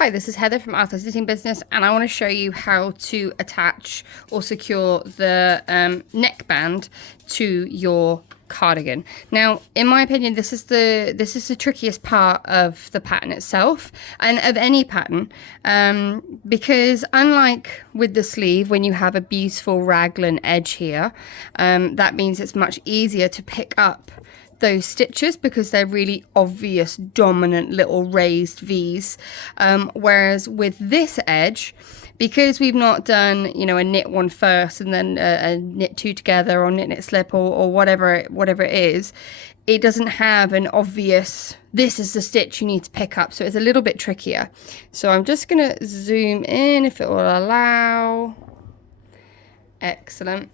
Hi, this is Heather from Arthur's Knitting Business, and I want to show you how to attach or secure the neckband to your cardigan. Now, in my opinion, this is the trickiest part of the pattern itself, and of any pattern, because unlike with the sleeve, when you have a beautiful raglan edge here, that means it's much easier to pick up those stitches because they're really obvious dominant little raised V's, whereas with this edge, because we've not done, you know, a knit one first and then a knit two together or knit slip or whatever it is, it doesn't have an obvious this is the stitch you need to pick up, so it's a little bit trickier. So I'm just gonna zoom in if it will allow. Excellent.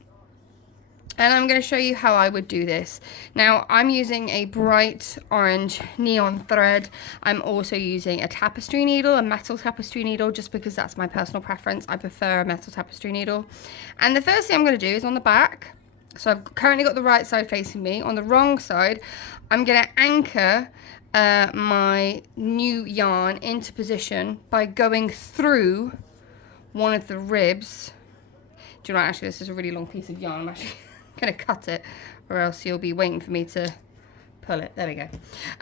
And I'm going to show you how I would do this. Now, I'm using a bright orange neon thread. I'm also using a tapestry needle, a metal tapestry needle, just because that's my personal preference. I prefer a metal tapestry needle. And the first thing I'm going to do is on the back. So I've currently got the right side facing me. On the wrong side, I'm going to anchor my new yarn into position by going through one of the ribs. Do you know what? Actually, this is a really long piece of yarn. I'm actually gonna cut it, or else you'll be waiting for me to pull it. There we go.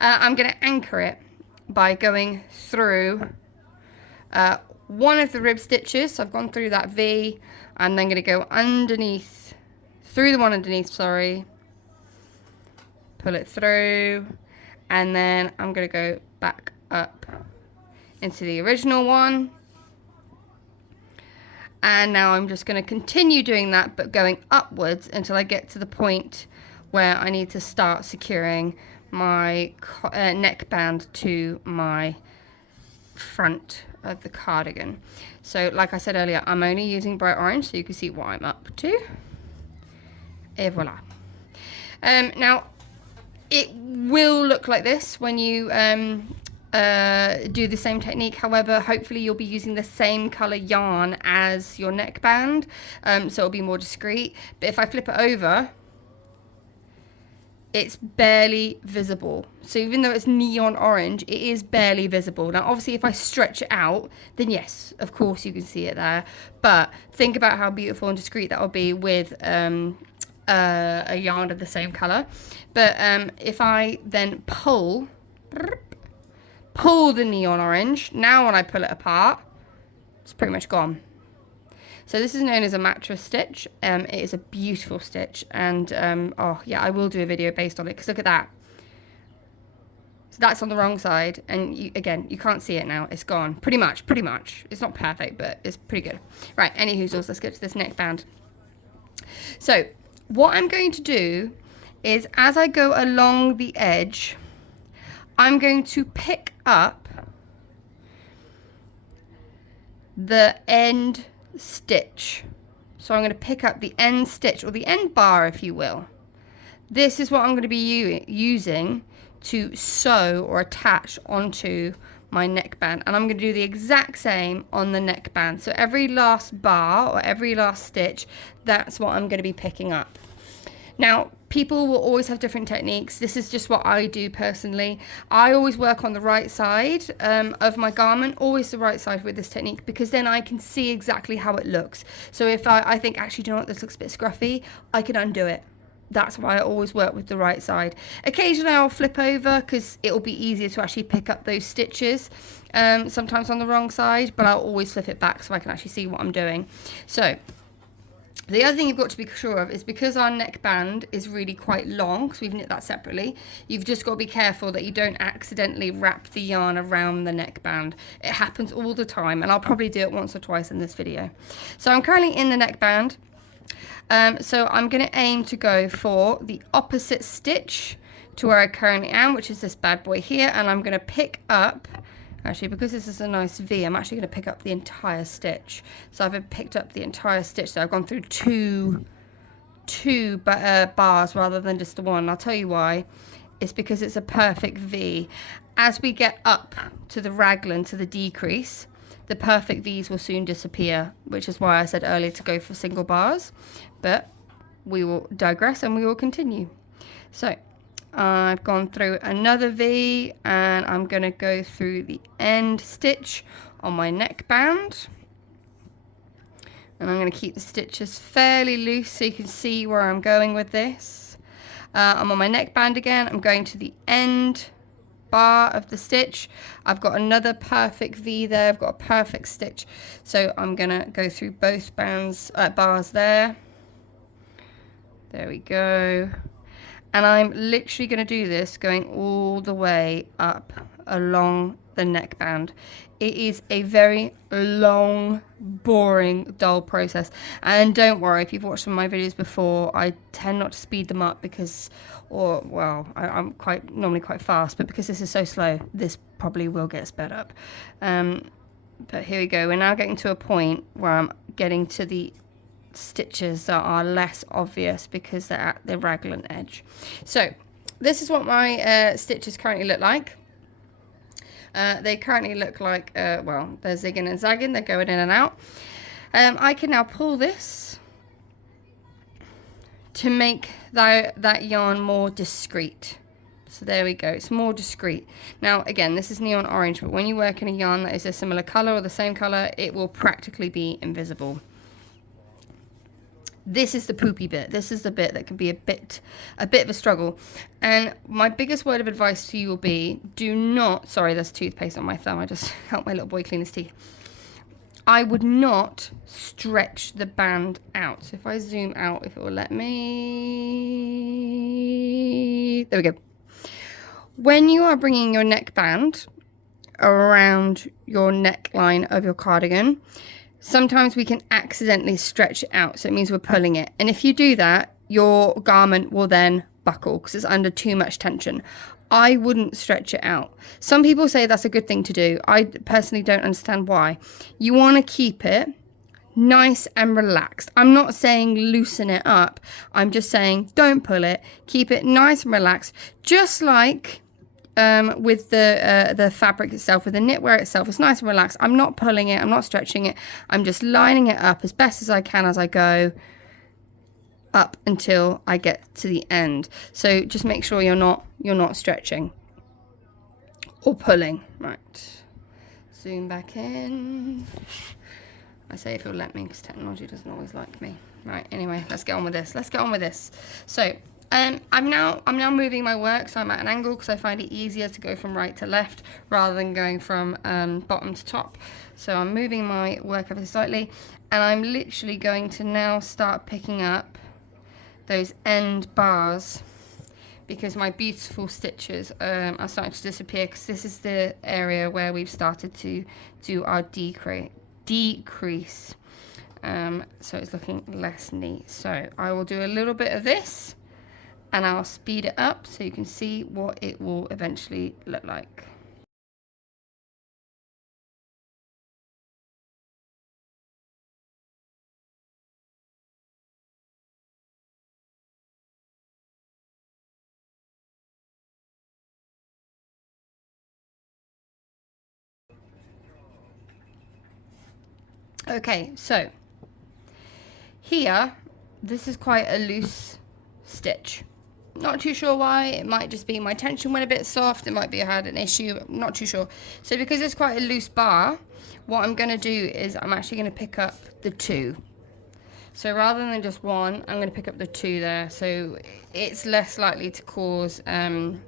I'm gonna anchor it by going through one of the rib stitches. So I've gone through that V, and then gonna go underneath, through the one underneath, sorry, pull it through, and then I'm gonna go back up into the original one. And now I'm just going to continue doing that, but going upwards until I get to the point where I need to start securing my neckband to my front of the cardigan. So like I said earlier, I'm only using bright orange so you can see what I'm up to. Et voila. Now, it will look like this when you do the same technique. However, hopefully you'll be using the same color yarn as your neckband, so it'll be more discreet. But if I flip it over, it's barely visible. So even though it's neon orange, it is barely visible. Now obviously if I stretch it out, then yes, of course you can see it there, but think about how beautiful and discreet that will be with a yarn of the same color. But if I then pull the neon orange, now when I pull it apart, it's pretty much gone. So this is known as a mattress stitch. It is a beautiful stitch, and oh yeah, I will do a video based on it, because look at that. So that's on the wrong side, and again, you can't see it now. It's gone. Pretty much. It's not perfect, but it's pretty good. Right, anywhoozles, let's get to this neckband. So what I'm going to do is, as I go along the edge, I'm going to pick up the end stitch. So I'm going to pick up the end stitch, or the end bar, if you will. This is what I'm going to be using to sew or attach onto my neckband, and I'm going to do the exact same on the neckband. So every last bar or every last stitch, that's what I'm going to be picking up. Now, people will always have different techniques. This is just what I do personally. I always work on the right side of my garment, always the right side with this technique, because then I can see exactly how it looks. So if I think, actually, do you know what, this looks a bit scruffy, I can undo it. That's why I always work with the right side. Occasionally I'll flip over because it will be easier to actually pick up those stitches, sometimes on the wrong side, but I'll always flip it back so I can actually see what I'm doing. So the other thing you've got to be sure of is, because our neckband is really quite long, because we've knit that separately, you've just got to be careful that you don't accidentally wrap the yarn around the neckband. It happens all the time, and I'll probably do it once or twice in this video. So I'm currently in the neckband. So I'm going to aim to go for the opposite stitch to where I currently am, which is this bad boy here, and I'm going to pick up, actually, because this is a nice V, I'm actually going to pick up the entire stitch. So I've picked up the entire stitch, so I've gone through two bars rather than just the one. I'll tell you why. It's because it's a perfect V. As we get up to the raglan, to the decrease, the perfect V's will soon disappear, which is why I said earlier to go for single bars. But we will digress and we will continue. So I've gone through another V, and I'm going to go through the end stitch on my neckband. And I'm going to keep the stitches fairly loose so you can see where I'm going with this. I'm on my neckband again. I'm going to the end bar of the stitch. I've got another perfect V there. I've got a perfect stitch. So I'm going to go through both bars there. There we go. And I'm literally going to do this going all the way up along the neckband. It is a very long, boring, dull process. And don't worry, if you've watched some of my videos before, I tend not to speed them up because, I'm normally quite fast, but because this is so slow, this probably will get sped up. But here we go. We're now getting to a point where I'm getting to the stitches that are less obvious because they're at the raglan edge. So this is what my stitches currently look like. They currently look like, they're zigging and zagging, they're going in and out. I can now pull this to make that yarn more discreet. So there we go, it's more discreet. Now again, this is neon orange, but when you work in a yarn that is a similar color or the same color, it will practically be invisible. This is the poopy bit. This is the bit that can be a bit of a struggle. And my biggest word of advice to you will be, do not, sorry, there's toothpaste on my thumb. I just helped my little boy clean his teeth. I would not stretch the band out. So if I zoom out, if it will let me, there we go. When you are bringing your neckband around your neckline of your cardigan, sometimes we can accidentally stretch it out, so it means we're pulling it. And if you do that, your garment will then buckle because it's under too much tension. I wouldn't stretch it out. Some people say that's a good thing to do. I personally don't understand why. You want to keep it nice and relaxed. I'm not saying loosen it up. I'm just saying don't pull it. Keep it nice and relaxed, just like with the fabric itself, with the knitwear itself. It's nice and relaxed. I'm not pulling it, I'm not stretching it, I'm just lining it up as best as I can as I go up until I get to the end. So just make sure you're not stretching or pulling. Right, zoom back in. I say if you'll let me, because technology doesn't always like me. Right, anyway, let's get on with this. So I'm now moving my work, so I'm at an angle because I find it easier to go from right to left rather than going from bottom to top. So I'm moving my work ever slightly, and I'm literally going to now start picking up those end bars because my beautiful stitches are starting to disappear, because this is the area where we've started to do our decrease. So it's looking less neat. So I will do a little bit of this, and I'll speed it up so you can see what it will eventually look like. Okay, so here, this is quite a loose stitch. Not too sure why. It might just be my tension went a bit soft. It might be I had an issue. I'm not too sure. So because it's quite a loose bar, what I'm going to do is I'm actually going to pick up the 2. So rather than just 1, I'm going to pick up the 2 there. So it's less likely to cause an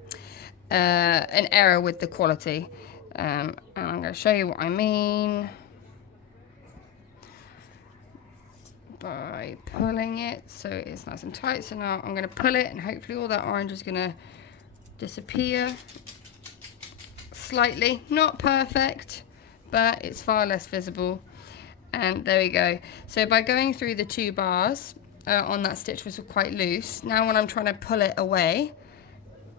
error with the quality. And I'm going to show you what I mean by pulling it so it's nice and tight. So now I'm going to pull it, and hopefully all that orange is going to disappear slightly. Not perfect, but it's far less visible. And there we go. So by going through the 2 bars on that stitch was quite loose, now when I'm trying to pull it away,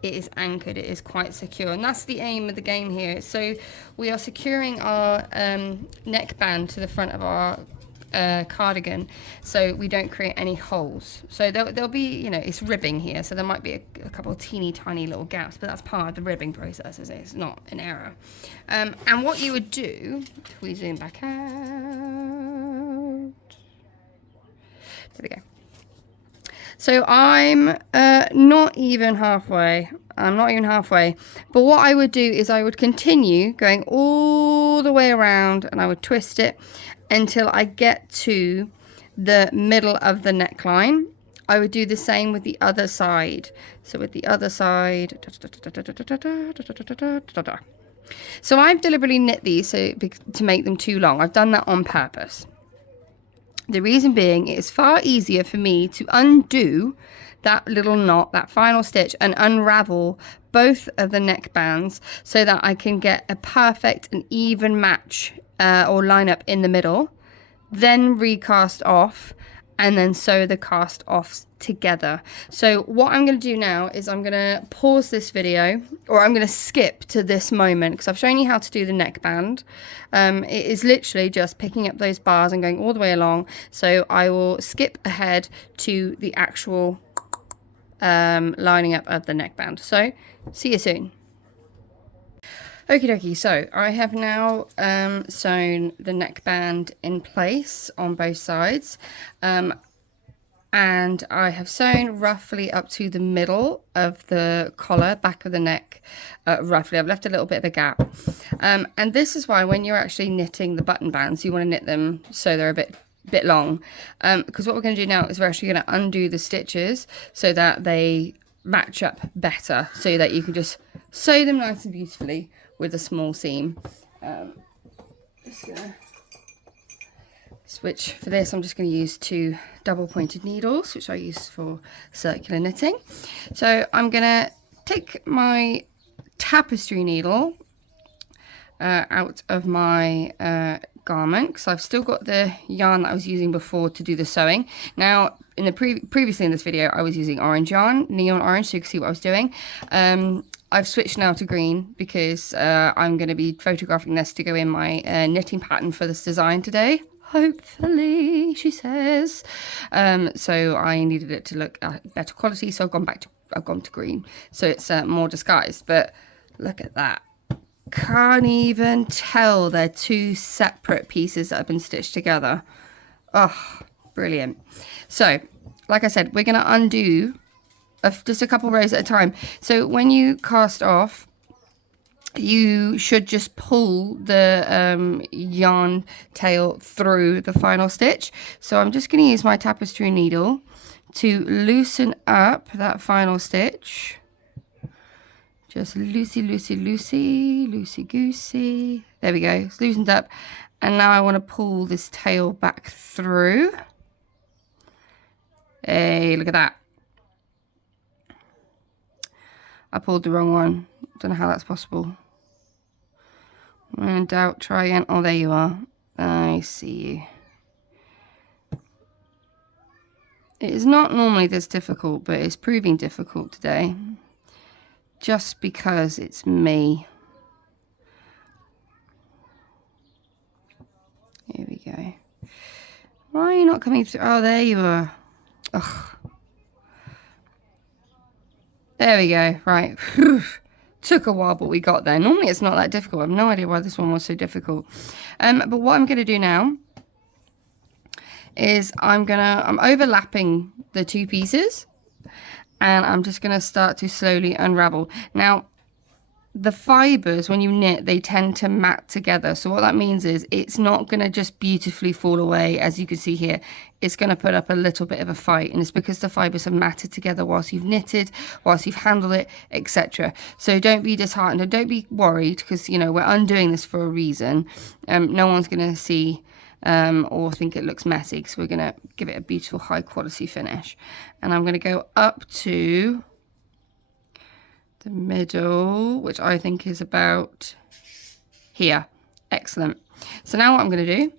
it is anchored, it is quite secure, and that's the aim of the game here. So we are securing our neckband to the front of our cardigan, so we don't create any holes. So there'll be, you know, it's ribbing here, so there might be a couple of teeny tiny little gaps, but that's part of the ribbing process. It's not an error. And what you would do, if we zoom back out, there we go. So I'm not even halfway. I'm not even halfway. But what I would do is I would continue going all the way around, and I would twist it until I get to the middle of the neckline. I would do the same with the other side. So with the other side, so I've deliberately knit these to make them too long. I've done that on purpose. The reason being, it is far easier for me to undo that little knot, that final stitch, and unravel both of the neck bands so that I can get a perfect and even match or line up in the middle, then recast off, and then sew the cast offs together. So what I'm going to do now is I'm going to pause this video, or I'm going to skip to this moment, because I've shown you how to do the neckband. It is literally just picking up those bars and going all the way along. So I will skip ahead to the actual lining up of the neckband. So see you soon. Okie dokie, so I have now sewn the neckband in place on both sides, and I have sewn roughly up to the middle of the collar, back of the neck, roughly. I've left a little bit of a gap, and this is why when you're actually knitting the button bands, you want to knit them so they're a bit long, because what we're going to do now is we're actually going to undo the stitches so that they match up better, so that you can just sew them nice and beautifully with a small seam. Just gonna switch for this. I'm just going to use 2 double pointed needles, which I use for circular knitting. So I'm going to take my tapestry needle out of my garment, because I've still got the yarn that I was using before to do the sewing. Now, in the previously in this video, I was using orange yarn, neon orange, so you can see what I was doing. I've switched now to green because I'm going to be photographing this to go in my knitting pattern for this design today. Hopefully, she says. So I needed it to look better quality, so I've gone to green, so it's more disguised. But look at that. Can't even tell they're 2 separate pieces that have been stitched together. Oh, brilliant. So, like I said, we're going to undo just a couple rows at a time. So when you cast off, you should just pull the yarn tail through the final stitch. So I'm just going to use my tapestry needle to loosen up that final stitch. Just loosey-goosey. There we go. It's loosened up. And now I want to pull this tail back through. Hey, look at that. I pulled the wrong one. Don't know how that's possible. When in doubt, try again. Oh, there you are. I see you. It is not normally this difficult, but it's proving difficult today. Just because it's me. Here we go. Why are you not coming through? Oh, there you are. Ugh. There we go. Right. Took a while, but we got there. Normally it's not that difficult. I have no idea why this one was so difficult. But what I'm going to do now is I'm overlapping the 2 pieces, and I'm just going to start to slowly unravel. Now, the fibers, when you knit, they tend to mat together. So what that means is it's not going to just beautifully fall away, as you can see here. It's going to put up a little bit of a fight, and it's because the fibers have matted together whilst you've knitted, whilst you've handled it, etc. So don't be disheartened and don't be worried, because, you know, we're undoing this for a reason. No one's going to see or think it looks messy, because we're going to give it a beautiful high quality finish. And I'm going to go up to the middle, which I think is about here. Excellent. So now what I'm going to do,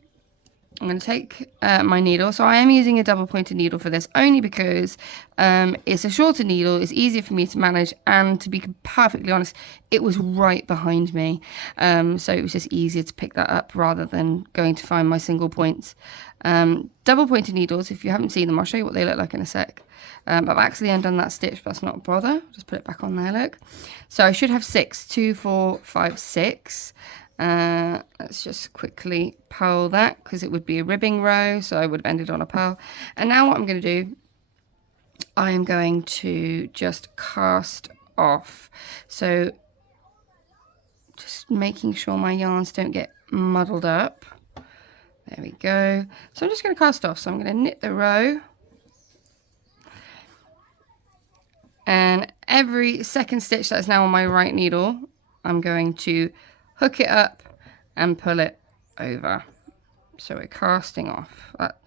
I'm going to take my needle. So I am using a double pointed needle for this, only because it's a shorter needle, it's easier for me to manage, and to be perfectly honest, it was right behind me. So it was just easier to pick that up rather than going to find my single points. Double pointed needles, if you haven't seen them, I'll show you what they look like in a sec. I've actually undone that stitch, but that's not a bother. Just put it back on there, look. So I should have 6, 2, 4, 5, 6. Let's just quickly purl that, because it would be a ribbing row, so I would have ended on a purl. And now what I'm going to do I am going to just cast off. So just making sure my yarns don't get muddled up. There we go. So I'm just going to cast off. So I'm going to knit the row. And every second stitch that's now on my right needle, I'm going to hook it up and pull it over. So we're casting off. That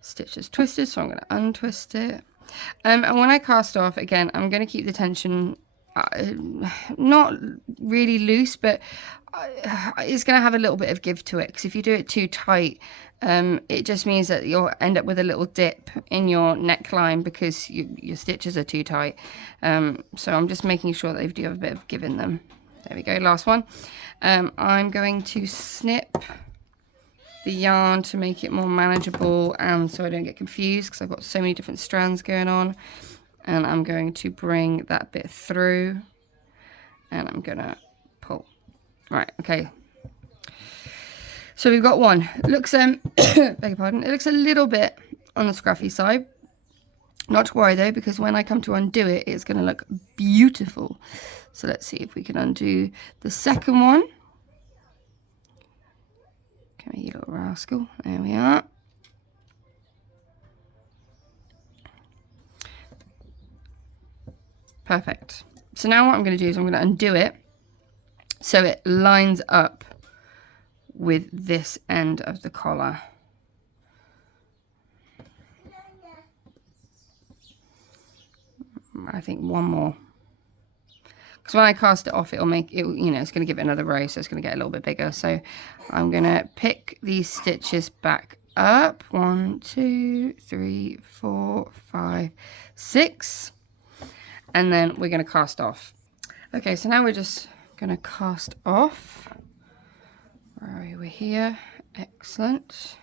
stitch is twisted, so I'm going to untwist it. And when I cast off, again, I'm going to keep the tension not really loose, but it's going to have a little bit of give to it, because if you do it too tight, it just means that you'll end up with a little dip in your neckline because your stitches are too tight. So I'm just making sure that they do have a bit of give in them. There we go, last one. I'm going to snip the yarn to make it more manageable and so I don't get confused, because I've got so many different strands going on. And I'm going to bring that bit through and I'm gonna pull. Right, okay. So we've got one. It looks beg your pardon, it looks a little bit on the scruffy side. Not to worry though, because when I come to undo it, it's gonna look beautiful. So let's see if we can undo the second one. Come here, you little rascal. There we are. Perfect. So now what I'm going to do is I'm going to undo it so it lines up with this end of the collar. I think one more. Because when I cast it off, it'll make it, you know, it's going to give it another row, so it's going to get a little bit bigger. So I'm going to pick these stitches back up. 1, 2, 3, 4, 5, 6. And then we're going to cast off. Okay, so now we're just going to cast off. Where are we? We're here. Excellent.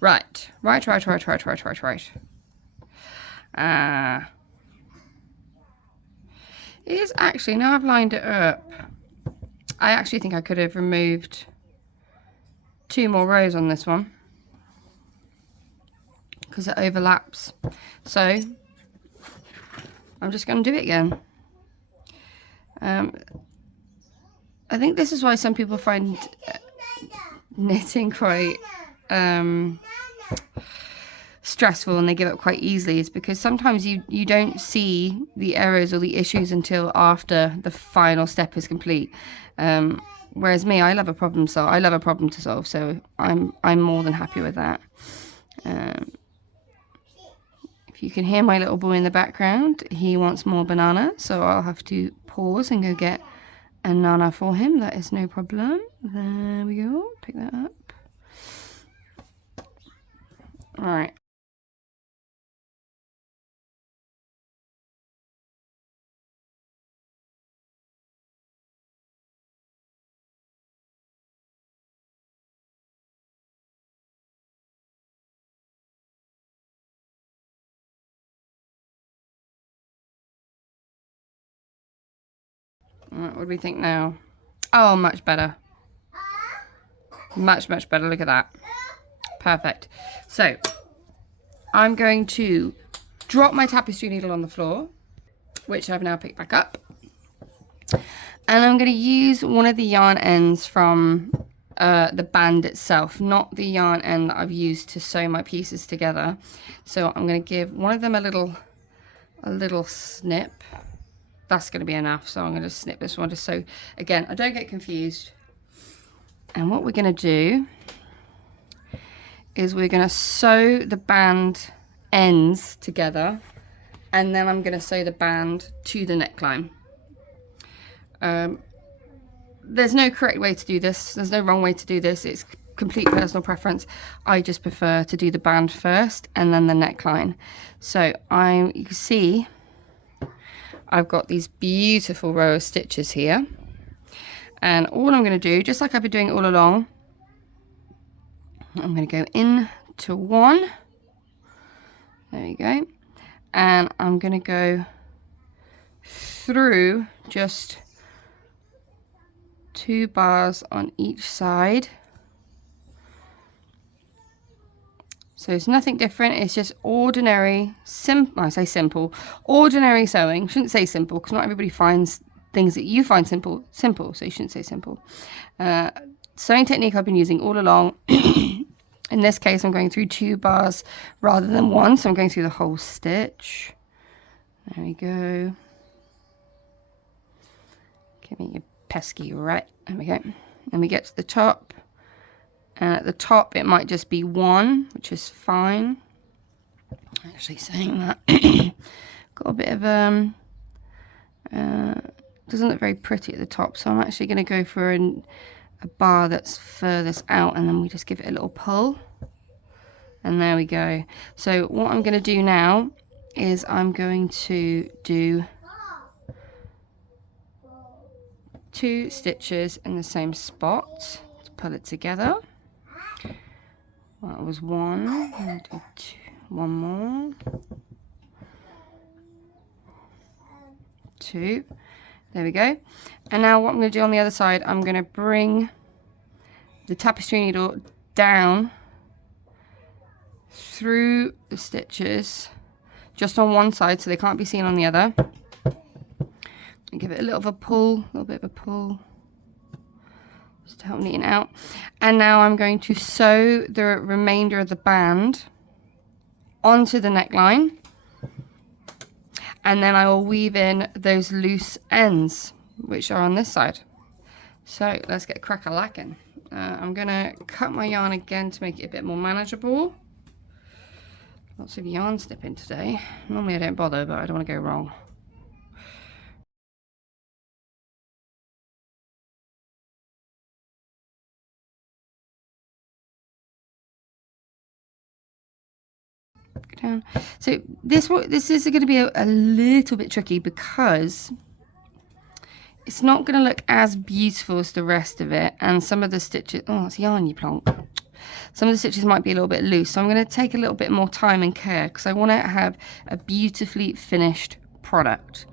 Right. It is actually, now I've lined it up, I actually think I could have removed 2 more rows on this one because it overlaps. So I'm just going to do it again. I think this is why some people find knitting quite stressful and they give up quite easily, is because sometimes you don't see the errors or the issues until after the final step is complete. Whereas me, I love a problem to solve, so I'm more than happy with that. If you can hear my little boy in the background, he wants more banana, so I'll have to pause and go get a nana for him. That is no problem. There we go. Pick that up. All right. All right, what do we think now? Oh, much better. Much better. Look at that. Perfect. So I'm going to drop my tapestry needle on the floor, which I've now picked back up. And I'm going to use one of the yarn ends from the band itself, not the yarn end that I've used to sew my pieces together. So I'm going to give one of them a little snip. That's going to be enough. So I'm going to snip this one just so, again, I don't get confused. And what we're going to do is we're going to sew the band ends together, and then I'm going to sew the band to the neckline. There's no correct way to do this. There's no wrong way to do this. It's complete personal preference. I just prefer to do the band first and then the neckline. So you can see I've got these beautiful row of stitches here. And all I'm going to do, just like I've been doing all along, I'm going to go into one. There you go. And I'm going to go through just 2 bars on each side. So it's nothing different, it's just ordinary, I say simple, ordinary sewing. Shouldn't say simple, because not everybody finds things that you find simple, so you shouldn't say simple. Sewing technique I've been using all along. In this case, I'm going through 2 bars rather than 1, so I'm going through the whole stitch. There we go. Give me your pesky right. There we go. Then we get to the top. And at the top, it might just be 1, which is fine. Actually, saying that, got a bit of doesn't look very pretty at the top, so I'm actually going to go for a bar that's furthest out, and then we just give it a little pull. And there we go. So what I'm going to do now is I'm going to do 2 stitches in the same spot to pull it together. That was 1. I'm going to do 2, 1 more. 2. There we go. And now what I'm going to do on the other side, I'm going to bring the tapestry needle down through the stitches just on one side so they can't be seen on the other. And give it a little bit of a pull. Just to help neaten out. And now I'm going to sew the remainder of the band onto the neckline, and then I will weave in those loose ends which are on this side. So let's get crack-a-lacking. I'm gonna cut my yarn again to make it a bit more manageable. Lots of yarn snipping today. Normally I don't bother, but I don't want to go wrong. Down. So this is going to be a little bit tricky because it's not going to look as beautiful as the rest of it, and some of the stitches, oh, it's yarn, you plonk. Some of the stitches might be a little bit loose, so I'm going to take a little bit more time and care because I want to have a beautifully finished product.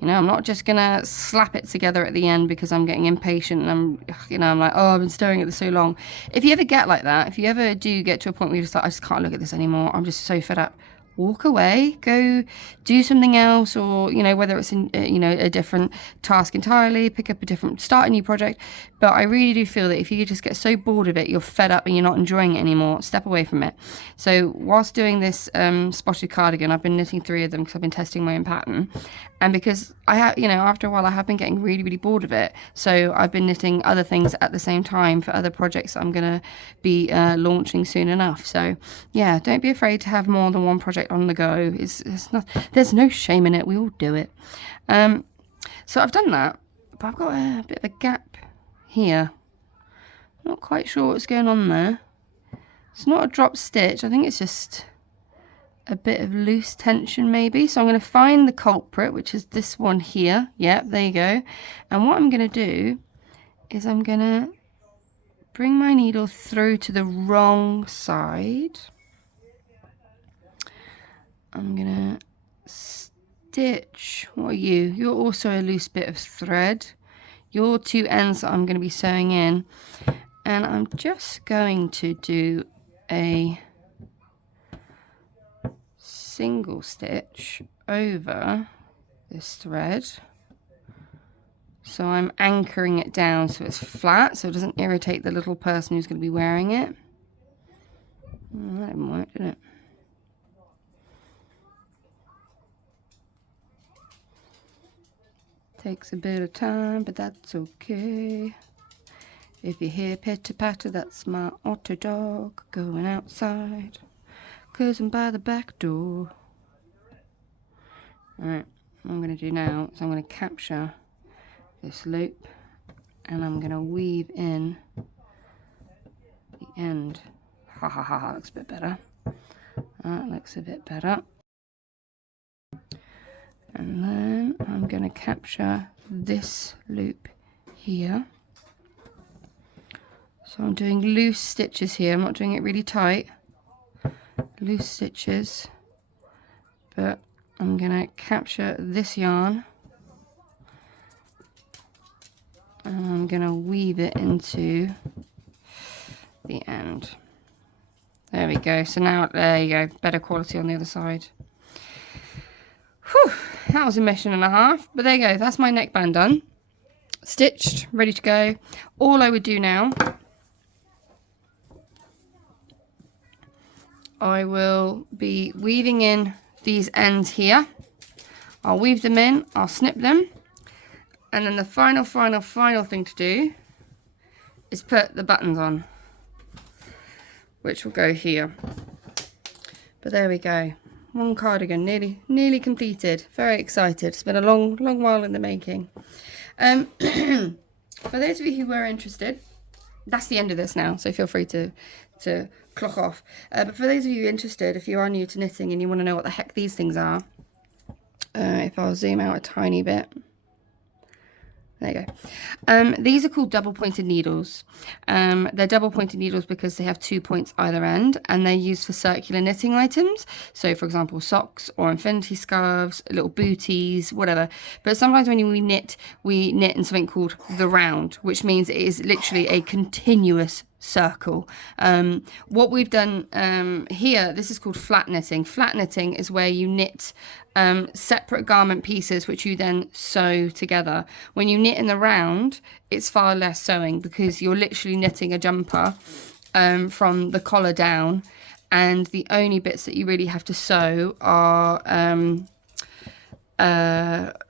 You know, I'm not just going to slap it together at the end because I'm getting impatient and I'm like, oh, I've been staring at this so long. If you ever get like that, if you ever do get to a point where you're just like, I just can't look at this anymore, I'm just so fed up, walk away, go do something else, or, you know, whether it's in, you know, a different task entirely, pick up start a new project. But I really do feel that if you just get so bored of it, you're fed up and you're not enjoying it anymore, step away from it. So whilst doing this spotted cardigan, I've been knitting 3 of them because I've been testing my own pattern, and because I have, you know, after a while I have been getting really, really bored of it, so I've been knitting other things at the same time for other projects I'm gonna be launching soon enough. So yeah, don't be afraid to have more than one project on the go. It's not, there's no shame in it, we all do it. So I've done that, but I've got a bit of a gap here. Not quite sure what's going on there. It's not a drop stitch, I think it's just a bit of loose tension maybe. So I'm going to find the culprit, which is this one here. Yep, there you go. And what I'm going to do is I'm going to bring my needle through to the wrong side. I'm going to stitch, what are you? You're also a loose bit of thread. Your 2 ends that I'm going to be sewing in. And I'm just going to do a single stitch over this thread, so I'm anchoring it down so it's flat, so it doesn't irritate the little person who's going to be wearing it. That didn't work, did it? Takes a bit of time, but that's okay. If you hear pitter patter, that's my otter dog going outside, 'cause I'm by the back door. Alright, what I'm going to do now is I'm going to capture this loop and I'm going to weave in the end. Ha ha ha, that looks a bit better. That looks a bit better. And then I'm going to capture this loop here. So I'm doing loose stitches here, I'm not doing it really tight. Loose stitches, but I'm going to capture this yarn And I'm going to weave it into the end. There we go. So now, there you go, better quality on the other side. Whew, that was a mission and a half, but there you go. That's my neckband done. Stitched, ready to go. All I would do now, I will be weaving in these ends here. I'll weave them in, I'll snip them, and then the final thing to do is put the buttons on, which will go here. But there we go. One cardigan nearly completed. Very excited. It's been a long while in the making. For those of you who were interested, that's the end of this now, so feel free to clock off. But for those of you interested, if you are new to knitting and you want to know what the heck these things are, if I'll zoom out a tiny bit. There you go. These are called double pointed needles. They're double pointed needles because they have 2 points either end, and they're used for circular knitting items. So for example, socks or infinity scarves, little booties, whatever. But sometimes when we knit in something called the round, which means it is literally a continuous circle. What we've done here, this is called flat knitting. Flat knitting is where you knit separate garment pieces which you then sew together. When you knit in the round, it's far less sewing because you're literally knitting a jumper from the collar down, and the only bits that you really have to sew are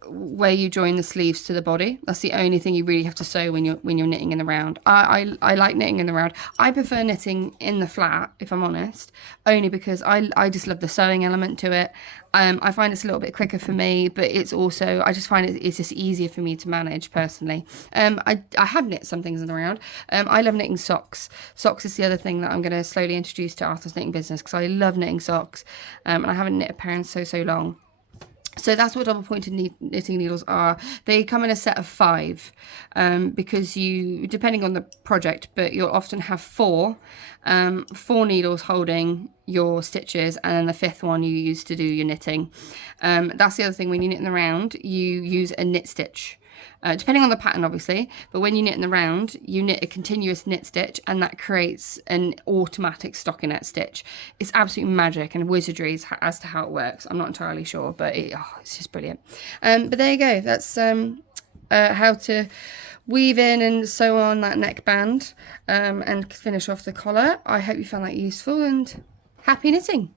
where you join the sleeves to the body. That's the only thing you really have to sew when you're knitting in the round. I like knitting in the round. I prefer knitting in the flat, if I'm honest, only because I just love the sewing element to it. I find it's a little bit quicker for me, but it's also, I just find it's just easier for me to manage personally. I have knit some things in the round. I love knitting socks. Socks is the other thing that I'm going to slowly introduce to Arthur's knitting business, because I love knitting socks, and I haven't knit a pair in so long. So that's what double pointed knitting needles are. They come in a set of 5 because you, depending on the project, but you'll often have 4 needles holding your stitches, and then the 5th one you use to do your knitting. That's the other thing, when you knit in the round, you use a knit stitch. Depending on the pattern, obviously, but when you knit in the round, you knit a continuous knit stitch, and that creates an automatic stockinette stitch. It's absolute magic and wizardry as to how it works. I'm not entirely sure, but it's just brilliant. But there you go. That's how to weave in and sew on that neckband and finish off the collar. I hope you found that useful, and happy knitting.